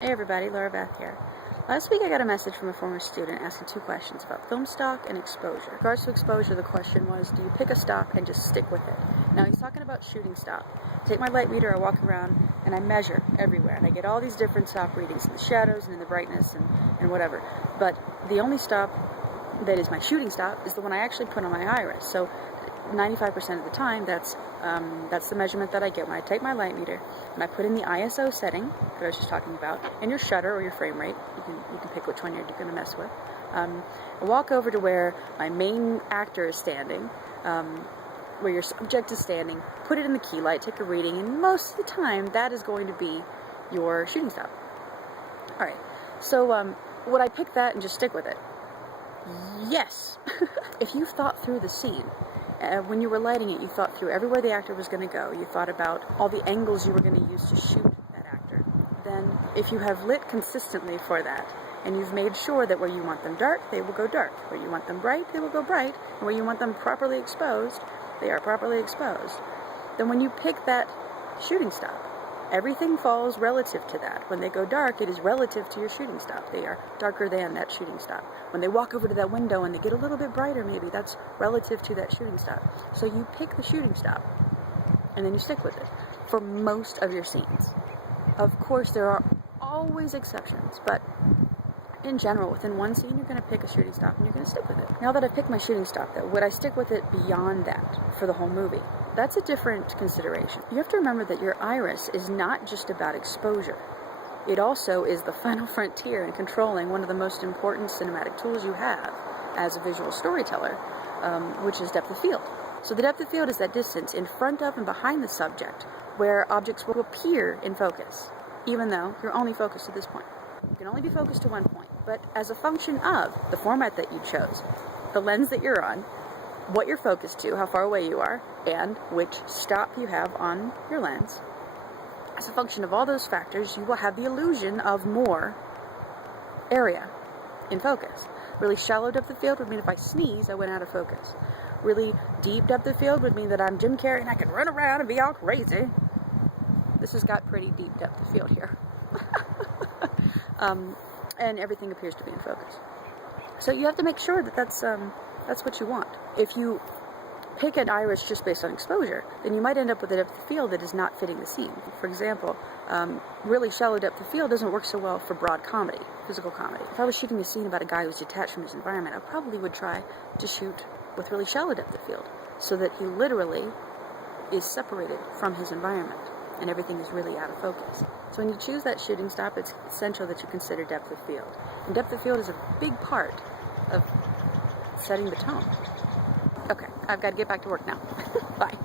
Hey everybody, Beth here. Last week I got a message from a former student asking two questions about film stock and exposure. In regards to exposure, the question was, do you pick a stop and just stick with it? Now he's talking about shooting stop. I take my light meter, I walk around, and I measure everywhere. And I get all these different stop readings in the shadows and in the brightness and whatever. But the only stop that is my shooting stop is the one I actually put on my iris. So 95% of the time, that's the measurement that I get when I take my light meter and I put in the ISO setting that I was just talking about, and your shutter or your frame rate. You can pick which one you're going to mess with. I walk over to where my main actor is standing, where your subject is standing, put it in the key light, take a reading, and most of the time that is going to be your shooting stop. Alright, so would I pick that and just stick with it? Yes. If you've thought through the scene, when you were lighting it, you thought through everywhere the actor was going to go. You thought about all the angles you were going to use to shoot that actor. Then, if you have lit consistently for that, and you've made sure that where you want them dark, they will go dark. Where you want them bright, they will go bright. And where you want them properly exposed, they are properly exposed. Then when you pick that shooting stop, everything falls relative to that. When they go dark, it is relative to your shooting stop. They are darker than that shooting stop. When they walk over to that window and they get a little bit brighter, maybe, that's relative to that shooting stop. So you pick the shooting stop, and then you stick with it for most of your scenes. Of course, there are always exceptions, but in general, within one scene, you're going to pick a shooting stop and you're going to stick with it. Now that I've picked my shooting stop, though, would I stick with it beyond that for the whole movie? That's a different consideration. You have to remember that your iris is not just about exposure. It also is the final frontier in controlling one of the most important cinematic tools you have as a visual storyteller, which is depth of field. So the depth of field is that distance in front of and behind the subject where objects will appear in focus, even though you're only focused to this point. You can only be focused to one point, but as a function of the format that you chose, the lens that you're on, what you're focused to, how far away you are, and which stop you have on your lens, as a function of all those factors, you will have the illusion of more area in focus. Really shallow depth of field would mean if I sneeze, I went out of focus. Really deep depth of field would mean that I'm Jim Carrey and I can run around and be all crazy. This has got pretty deep depth of field here. And everything appears to be in focus. So you have to make sure that that's what you want. If you pick an iris just based on exposure, then you might end up with a depth of field that is not fitting the scene. For example, really shallow depth of field doesn't work so well for broad comedy, physical comedy. If I was shooting a scene about a guy who's detached from his environment, I probably would try to shoot with really shallow depth of field, so that he literally is separated from his environment and everything is really out of focus. So when you choose that shooting stop, it's essential that you consider depth of field. And depth of field is a big part of setting the tone. Okay, I've got to get back to work now. Bye.